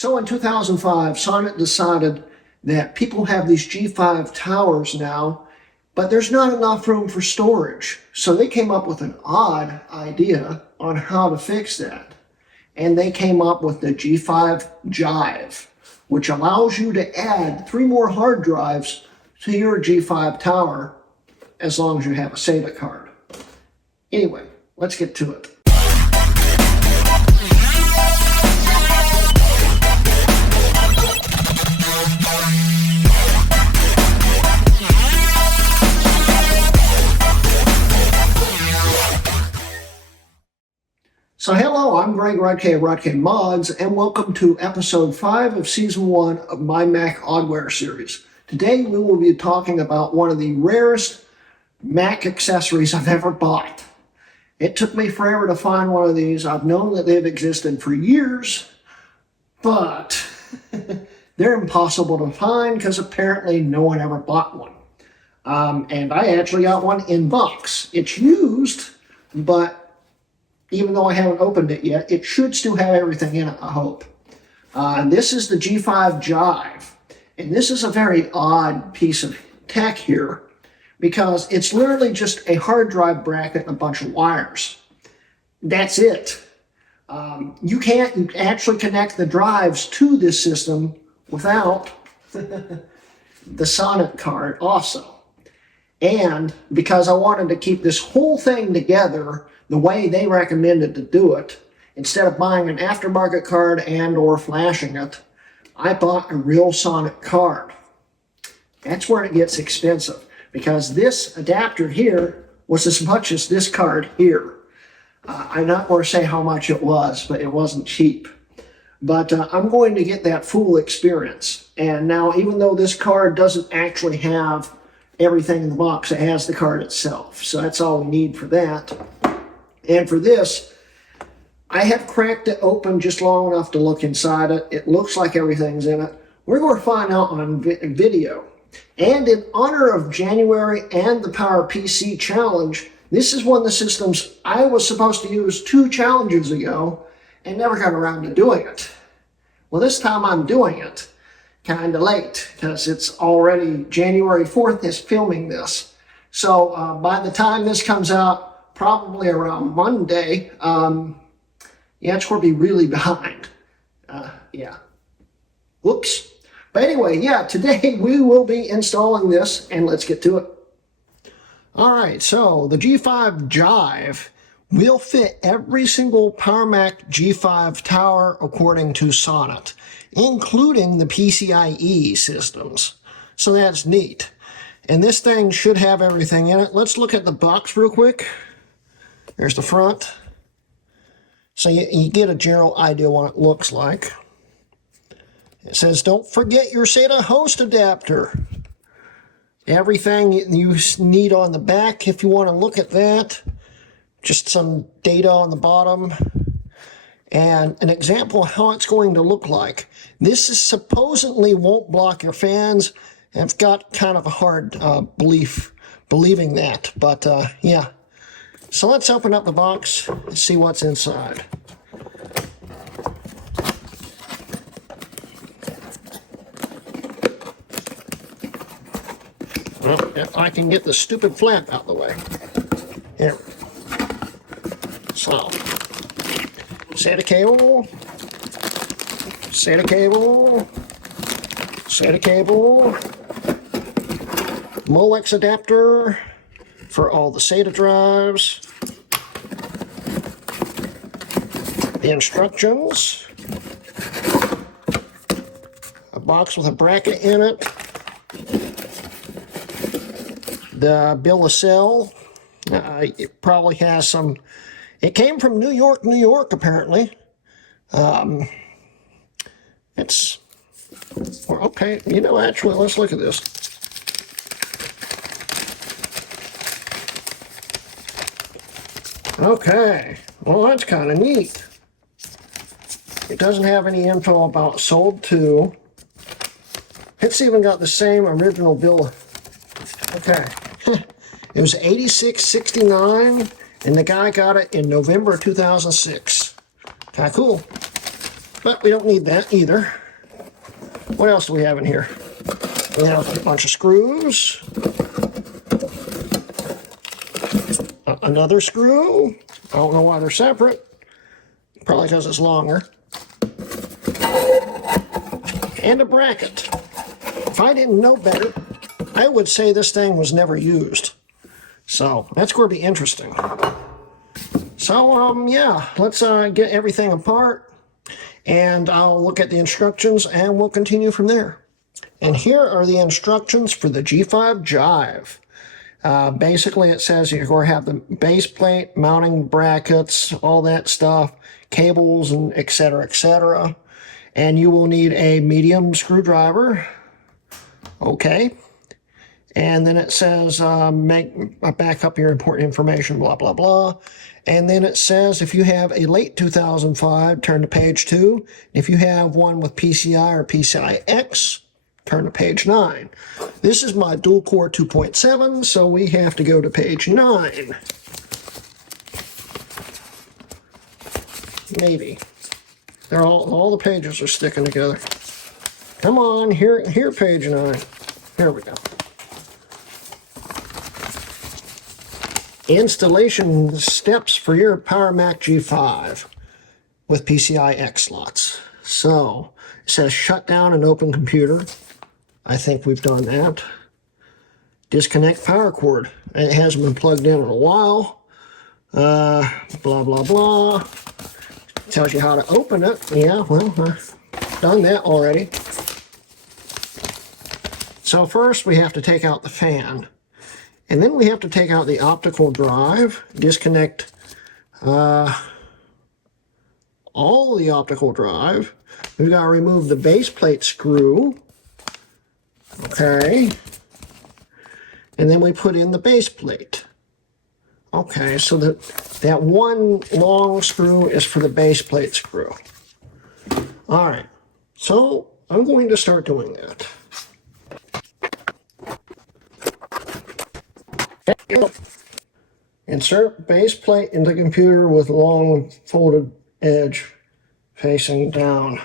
So in 2005, Sonnet decided that people have these G5 towers now, but there's not enough room for storage. So they came up with an odd idea on how to fix that. And they came up with the G5 Jive, which allows you to add 3 more hard drives to your G5 tower as long as you have a SATA card. Anyway, let's get to it. So hello, I'm Greg Hrutkay of Hrutkay Mods, and welcome to episode 5 of season 1 of my Mac Oddware series. Today we will be talking about one of the rarest Mac accessories I've ever bought. It took me forever to find one of these. I've known that they've existed for years, but they're impossible to find because apparently no one ever bought one. And I actually got one in box. It's used, but even though I haven't opened it yet, it should still have everything in it, I hope. This is the G5 Jive, and this is a very odd piece of tech here because it's literally just a hard drive bracket and a bunch of wires. That's it. You can't actually connect the drives to this system without the Sonnet card also. And because I wanted to keep this whole thing together the way they recommended to do it, instead of buying an aftermarket card and or flashing it, I bought a real Sonnet card. That's where it gets expensive, because this adapter here was as much as this card here. I'm not going to say how much it was, but it wasn't cheap. But I'm going to get that full experience. And now, even though this card doesn't actually have everything in the box, it has the card itself. So that's all we need for that. And for this, I have cracked it open just long enough to look inside it. It looks like everything's in it. We're going to find out on video. And in honor of January and the Power PC Challenge, this is one of the systems I was supposed to use 2 challenges ago and never got around to doing it. Well, this time I'm doing it kind of late because it's already January 4th is filming this. So by the time this comes out, probably around Monday, yeah, it's going to be really behind. Yeah. Whoops. But anyway, yeah, today we will be installing this, and let's get to it. All right, so the G5 Jive will fit every single Power Mac G5 tower according to Sonnet, including the PCIe systems. So that's neat. And this thing should have everything in it. Let's look at the box real quick. There's the front. So you get a general idea what it looks like. It says, don't forget your SATA host adapter. Everything you need on the back if you want to look at that. Just some data on the bottom. And an example of how it's going to look like. This is supposedly won't block your fans. I've got kind of a hard believing that. But yeah. So let's open up the box and see what's inside. Well, if I can get the stupid flap out of the way. Here. So, SATA cable, SATA cable, SATA cable, Molex adapter for all the SATA drives, the instructions, a box with a bracket in it, the bill of sale. It probably has some, it came from New York, New York, apparently. It's, well, okay, you know, actually, let's look at this. Okay, well, that's kind of neat. It doesn't have any info about sold to. It's even got the same original bill. Okay. It was $86.69, and the guy got it in November 2006. Kind of cool. but we don't need that either. What else do we have in here? We have a bunch of screws. Another screw. I don't know why they're separate. Probably because it's longer. And a bracket. If I didn't know better, I would say this thing was never used. So that's going to be interesting. So yeah, let's get everything apart, and I'll look at the instructions and we'll continue from there. And here are the instructions for the G5 Jive. Basically, it says you're going to have the base plate, mounting brackets, all that stuff, cables, and etc., etc. And you will need a medium screwdriver. Okay. And then it says back up your important information, blah, blah, blah. And then it says if you have a late 2005, turn to page 2. If you have one with PCI or PCI-X, turn to page 9. This is my dual core 2.7, so we have to go to page 9. Maybe. They're all the pages are sticking together. Come on, here page 9. Here we go. Installation steps for your PowerMac G5 with PCI-X slots. So, it says shut down and open computer. I think we've done that. Disconnect power cord. It hasn't been plugged in a while. Blah, blah, blah. Tells you how to open it. Yeah, well, I've done that already. So first we have to take out the fan. And then we have to take out the optical drive, disconnect all the optical drive. We've got to remove the base plate screw. Okay. And then we put in the base plate. Okay, so that one long screw is for the base plate screw. All right, so I'm going to start doing that. Insert base plate into computer with long folded edge facing down.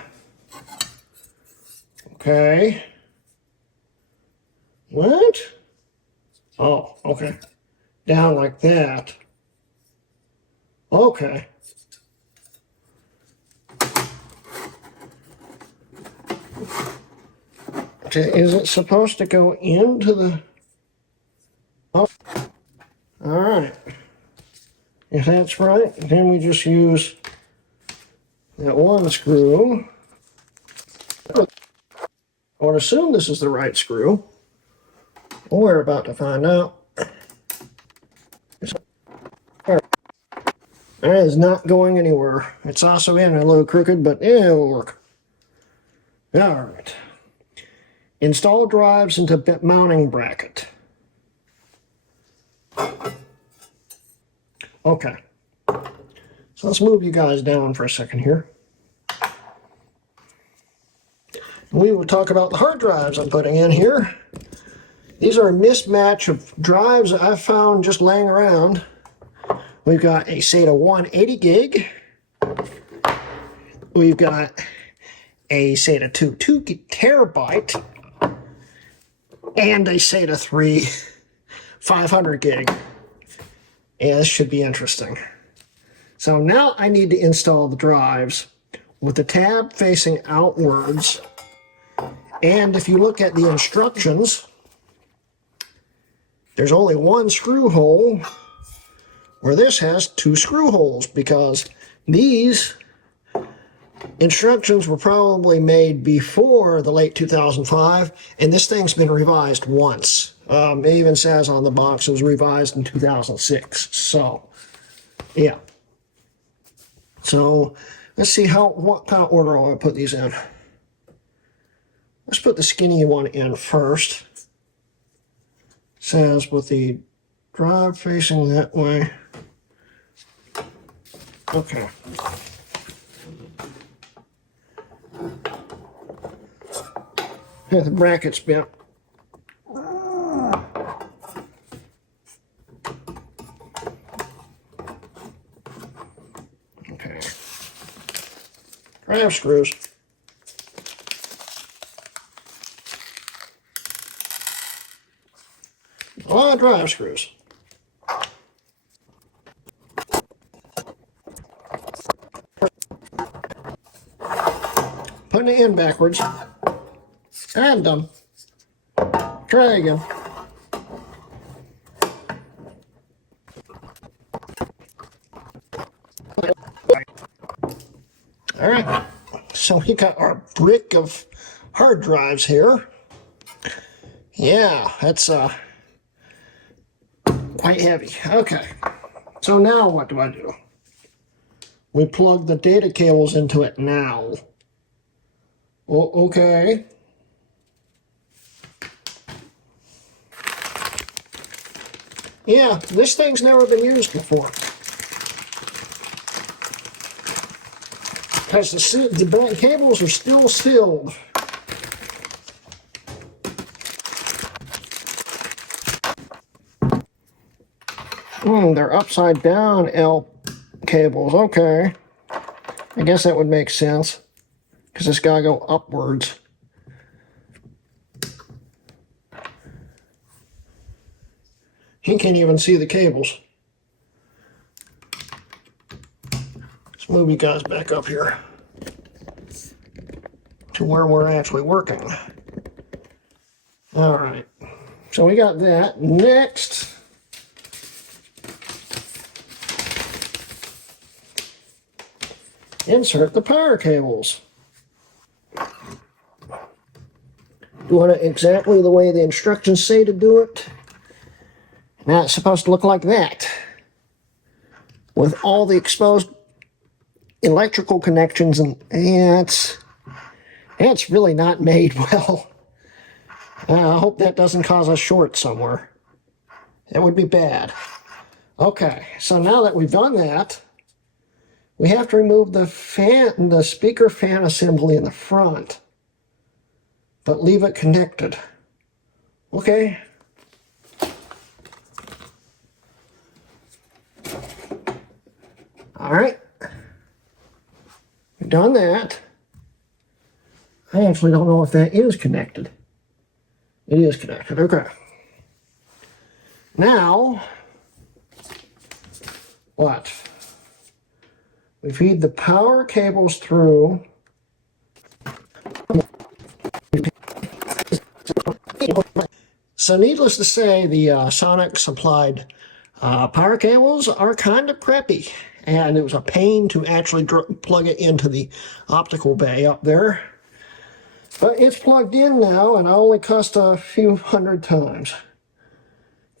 Okay. What? Oh, okay. Down like that. Okay. Okay, is it supposed to go into the... Oh. All right. If that's right, then we just use that one screw. I would assume this is the right screw. Well, we're about to find out. That is not going anywhere. It's also in a little crooked, but it'll work. All right. Install drives into bit mounting bracket. Okay. So let's move you guys down for a second here. We will talk about the hard drives I'm putting in here. These are a mismatch of drives that I found just laying around. We've got a SATA 1 80 gig. We've got a SATA 2 terabyte. And a SATA 3 500 gig. Yeah, this should be interesting. So now I need to install the drives with the tab facing outwards. And if you look at the instructions, there's only one screw hole, where this has 2 screw holes, because these instructions were probably made before the late 2005, and this thing's been revised once. It even says on the box it was revised in 2006. So, yeah. So, let's see what kind of order I want to put these in. Let's put the skinny one in first. It says with the drive facing that way. Okay. Yeah, the bracket's bent. Okay. drive screws. A lot of drive screws. Putting it in backwards. And done. Try again. All right. So we got our brick of hard drives here. Yeah, that's quite heavy. Okay. So now what do I do? We plug the data cables into it now. Oh, okay. Yeah, this thing's never been used before. Because the cables are still sealed. They're upside down L cables. Okay. I guess that would make sense. Because it's got to go upwards. He can't even see the cables. Let's move you guys back up here to where we're actually working. All right. So we got that. Next, insert the power cables. Doing it exactly the way the instructions say to do it. Now it's supposed to look like that, with all the exposed electrical connections, and yeah, it's really not made well. I hope that doesn't cause a short somewhere. That would be bad. Okay, so now that we've done that, we have to remove the speaker fan assembly in the front, but leave it connected. Okay. All right. We've done that. I actually don't know if that is connected. It is connected. Okay. Now, what? We feed the power cables through. So needless to say, the Sonnet supplied power cables are kind of crappy, and it was a pain to actually plug it into the optical bay up there. But it's plugged in now, and it only cost a few hundred times.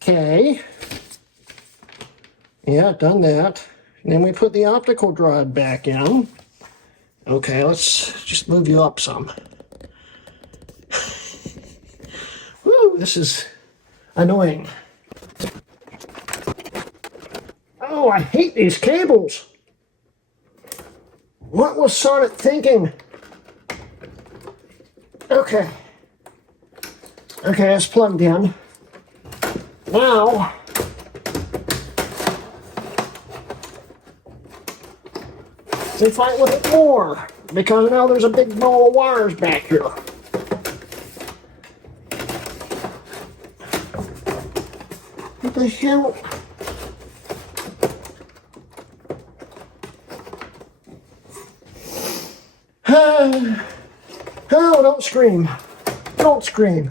Okay. Yeah, done that. And then we put the optical drive back in. Okay, let's just move you up some. Woo, this is annoying. Oh, I hate these cables. What was Sonnet thinking? Okay. Okay, it's plugged in. Now, we fight with it more, because now there's a big ball of wires back here. What the hell? Oh, don't scream. Don't scream.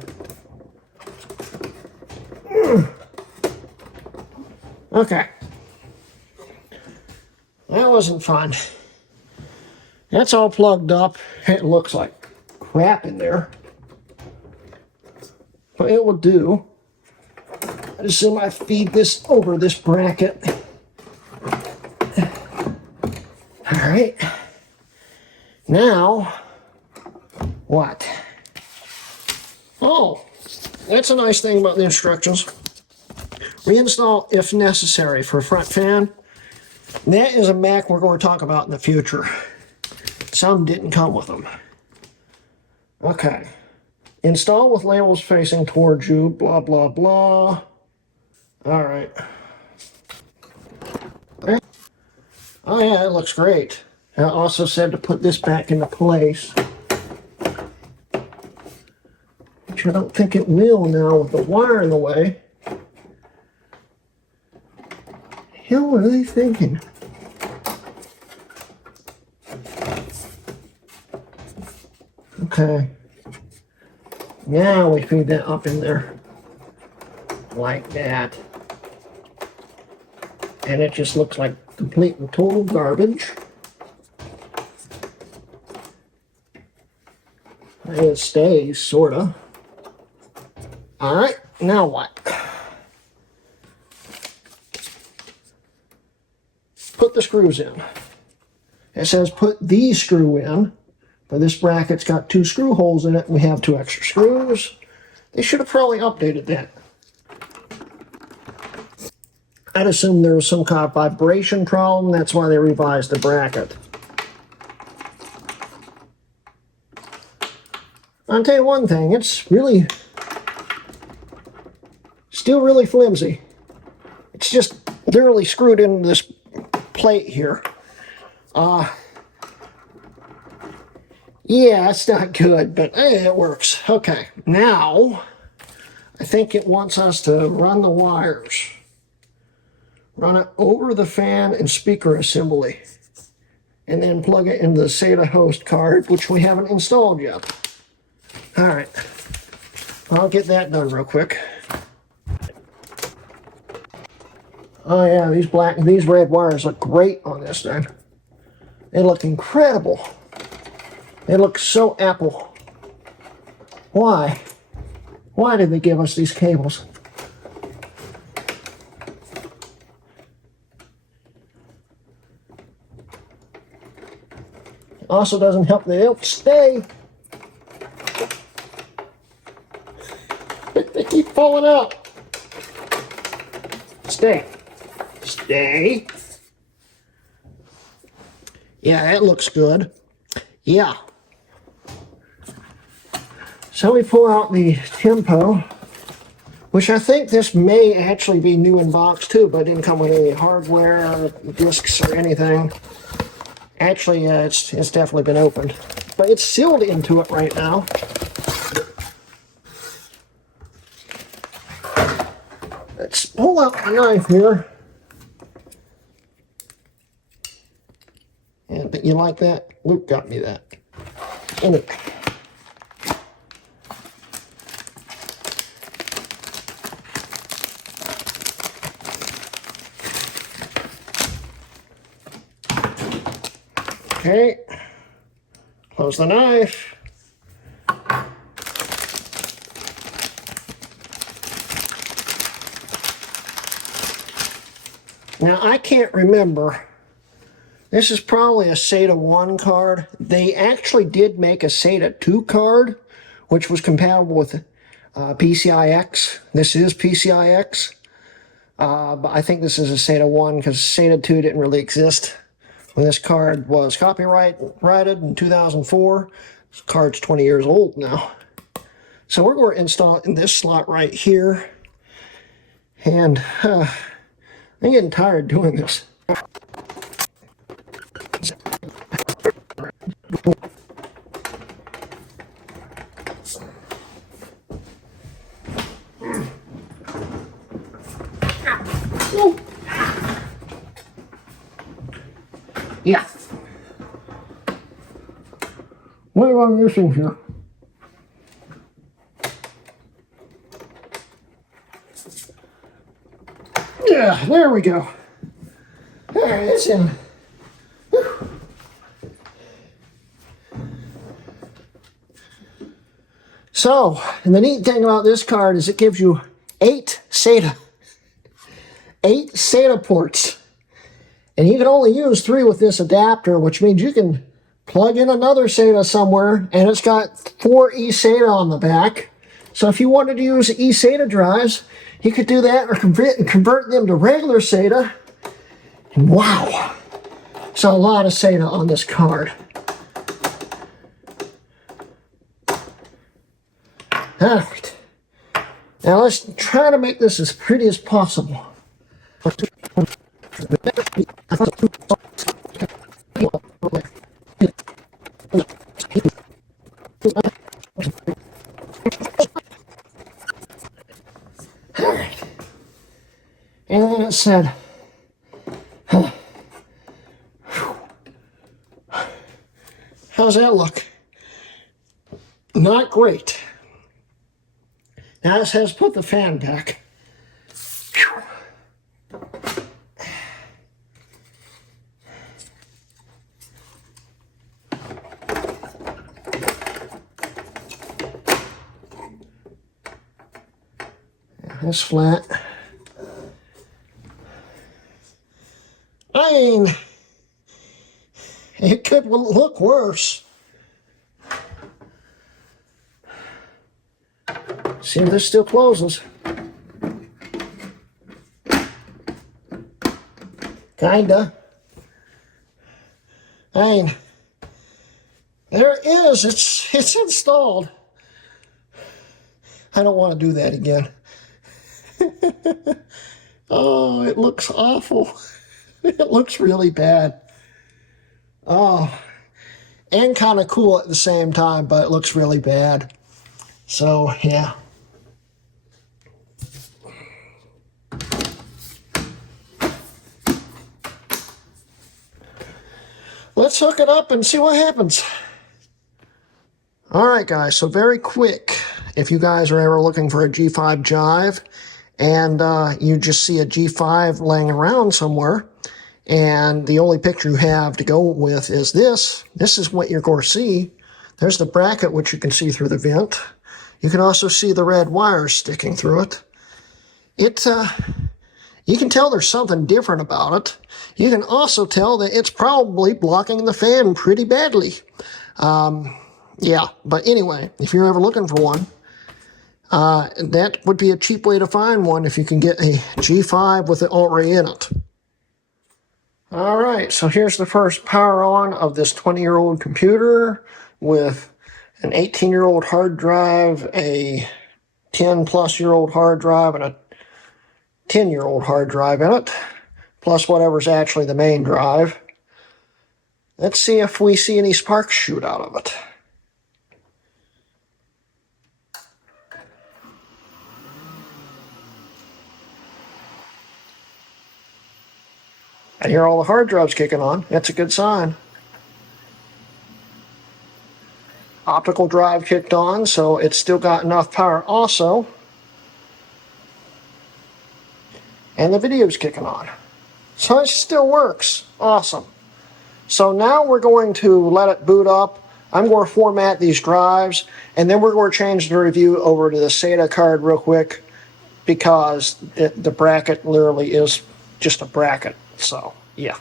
Okay. That wasn't fun. That's all plugged up. It looks like crap in there, but it will do. I assume I feed this over this bracket. All right. Now, what? Oh, that's a nice thing about the instructions. Reinstall if necessary for front fan. That is a Mac we're going to talk about in the future. Some didn't come with them. Okay. Install with labels facing towards you, blah, blah, blah. All right. Oh, yeah, it looks great. I also said to put this back into place, which I don't think it will now with the wire in the way. Hell, what are they thinking? Okay. Now we feed that up in there. Like that. And it just looks like complete and total garbage. And it stays, sorta. Alright, now what? Put the screws in. It says put the screw in, but this bracket's got 2 screw holes in it, and we have 2 extra screws. They should have probably updated that. I'd assume there was some kind of vibration problem, that's why they revised the bracket. I'll tell you one thing, it's really, still really flimsy. It's just literally screwed into this plate here. Yeah, it's not good, but it works. Okay, now I think it wants us to run the wires. Run it over the fan and speaker assembly. And then plug it into the SATA host card, which we haven't installed yet. Alright, I'll get that done real quick. Oh yeah, these red wires look great on this thing. They look incredible. They look so Apple. Why? Why did they give us these cables? It also doesn't help they don't stay. They keep falling out. Stay. Stay. Yeah, that looks good. Yeah. So we pull out the tempo, which I think this may actually be new in box too, but it didn't come with any hardware, discs, or anything. Actually, it's definitely been opened, but it's sealed into it right now. Let's pull out my knife here. And you like that? Luke got me that. Anyway. Okay, close the knife. Now I can't remember, this is probably a SATA 1 card. They actually did make a SATA 2 card, which was compatible with PCI-X. This is PCI-X, but I think this is a SATA 1 because SATA 2 didn't really exist when this card was copyrighted in 2004. This card's 20 years old now. So we're going to install it in this slot right here. And I'm getting tired doing this. Yeah. What am I missing here? Yeah, there we go. All right, it's in. Whew. So, and the neat thing about this card is it gives you 8 SATA ports. And you can only use 3 with this adapter, which means you can plug in another SATA somewhere, and it's got 4 eSATA on the back. So if you wanted to use eSATA drives, you could do that or convert them to regular SATA. And wow, so a lot of SATA on this card. All right, now let's try to make this as pretty as possible. All right. And then it said, how's that look? Not great. Now it says put the fan back. That's flat. I mean, it could look worse. See if this still closes. Kinda. I mean, there it is. It's installed. I don't want to do that again. Oh, it looks awful. It looks really bad. Oh, and kind of cool at the same time, but it looks really bad. So, yeah. Let's hook it up and see what happens. All right, guys, so very quick. If you guys are ever looking for a G5 Jive and you just see a G5 laying around somewhere, and the only picture you have to go with is this is what you're going to see. There's the bracket, which you can see through the vent. You can also see the red wires sticking through it. You can tell there's something different about it. You can also tell that it's probably blocking the fan pretty badly. Yeah, but anyway, if you're ever looking for one, that would be a cheap way to find one if you can get a G5 with the Alt-Ray in it. All right, so here's the first power on of this 20-year-old computer with an 18-year-old hard drive, a 10-plus-year-old hard drive, and a 10-year-old hard drive in it, plus whatever's actually the main drive. Let's see if we see any sparks shoot out of it. I hear all the hard drives kicking on. That's a good sign. Optical drive kicked on, so it's still got enough power also. And the video's kicking on. So it still works. Awesome. So now we're going to let it boot up. I'm going to format these drives, and then we're going to change the review over to the SATA card real quick, because the bracket literally is just a bracket. So, yeah.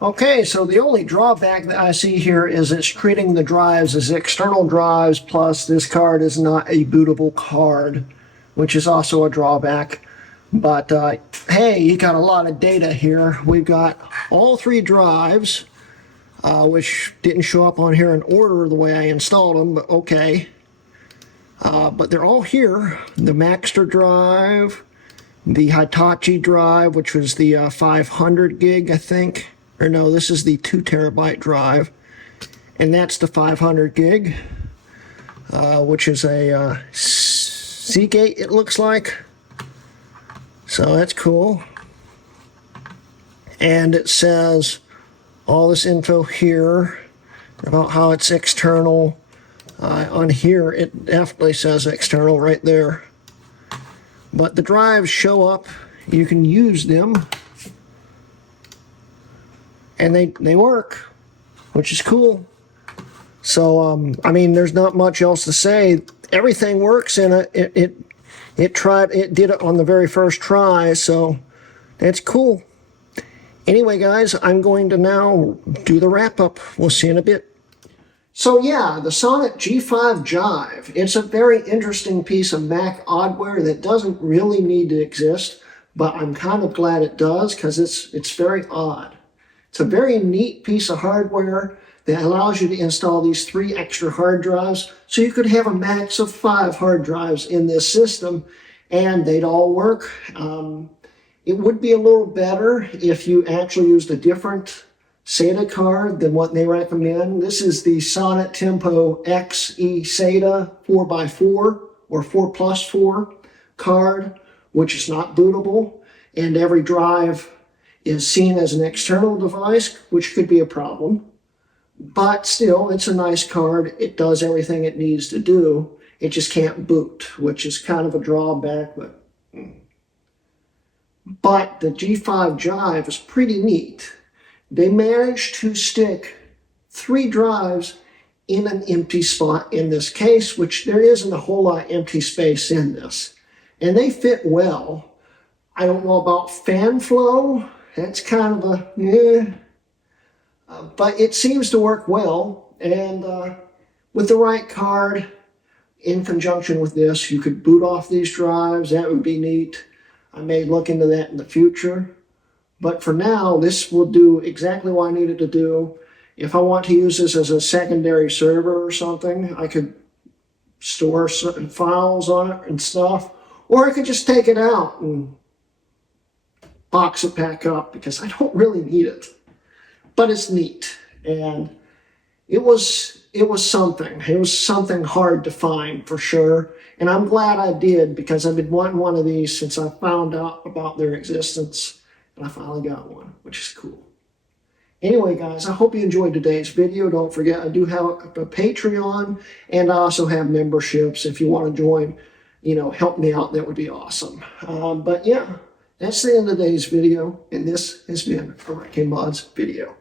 Okay, so the only drawback that I see here is it's treating the drives as external drives, plus this card is not a bootable card, which is also a drawback. But hey, you got a lot of data here. We've got all three drives, which didn't show up on here in order the way I installed them, but okay. But they're all here. The Maxter drive, the Hitachi drive, which was the 500 gig, I think. Or no, this is the 2 terabyte drive. And that's the 500 gig, which is a Seagate, it looks like. So that's cool. And it says all this info here about how it's external. On here, it definitely says external right there. But the drives show up. You can use them. And they work, which is cool. So, I mean, there's not much else to say. Everything works in it. It did it on the very first try, so that's cool. Anyway, guys, I'm going to now do the wrap-up. We'll see you in a bit. So yeah, the Sonnet G5 Jive. It's a very interesting piece of Mac Oddware that doesn't really need to exist, but I'm kind of glad it does because it's very odd. It's a very neat piece of hardware that allows you to install these 3 extra hard drives, so you could have a max of 5 hard drives in this system, and they'd all work. It would be a little better if you actually used a different SATA card than what they recommend. This is the Sonnet Tempo XE SATA 4x4 or 4+4 card, which is not bootable, and every drive is seen as an external device, which could be a problem. But still, it's a nice card. It does everything it needs to do. It just can't boot, which is kind of a drawback. But the G5 Jive is pretty neat. They managed to stick 3 drives in an empty spot in this case, which there isn't a whole lot of empty space in this. And they fit well. I don't know about fan flow. That's kind of a, but it seems to work well. And with the right card, in conjunction with this, you could boot off these drives. That would be neat. I may look into that in the future. But for now, this will do exactly what I need it to do. If I want to use this as a secondary server or something, I could store certain files on it and stuff. Or I could just take it out and box it back up because I don't really need it. But it's neat. And it was something. It was something hard to find for sure. And I'm glad I did because I've been wanting one of these since I found out about their existence. And I finally got one, which is cool. Anyway, guys, I hope you enjoyed today's video. Don't forget, I do have a Patreon, and I also have memberships. If you want to join, help me out, that would be awesome. But yeah, that's the end of today's video, and this has been a Hrutkay Mods video.